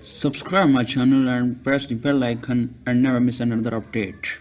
Subscribe my channel and press the bell icon and never miss another update.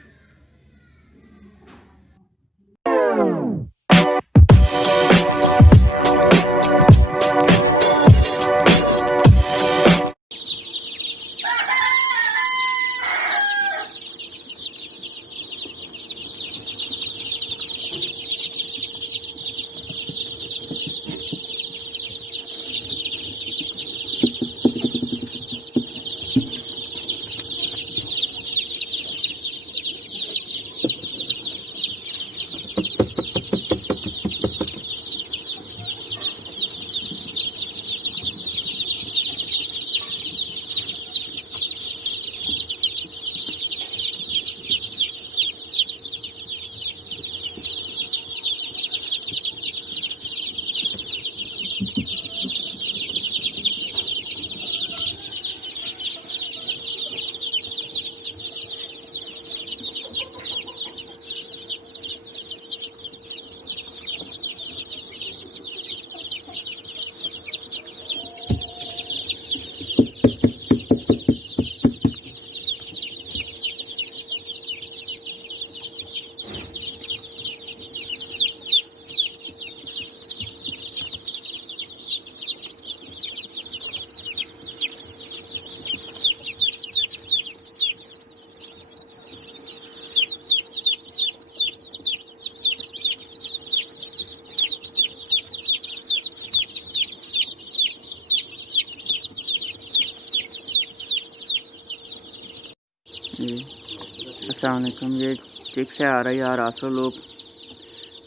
अस्सलाम वालेकुम। ये चिक से आ रही है रासो लोग,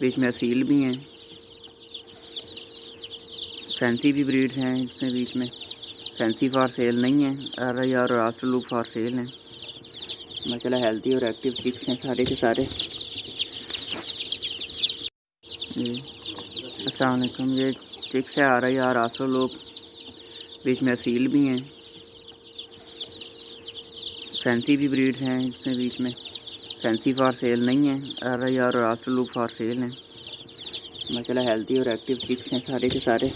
बीच में असील भी हैं, फैंसी भी ब्रीड्स हैं इसमें। बीच में फैंसी फॉर सेल नहीं है, आ रही और रासो लोग फॉर सेल हैं। माशाल्लाह हेल्थी और एक्टिव चिक्स हैं सारे के सारे। अस्सलाम वालेकुम। ये चिक से आ रही है रासो लोग, बीच में असील भी हैं, फैंसी भी ब्रीड्स हैं इसमें। बीच में फैंसी फॉर सेल नहीं है, आ रही और रास्टर लुक फॉर सेल हैं। माशाल्लाह हेल्थी और एक्टिव चिक्स हैं सारे के सारे।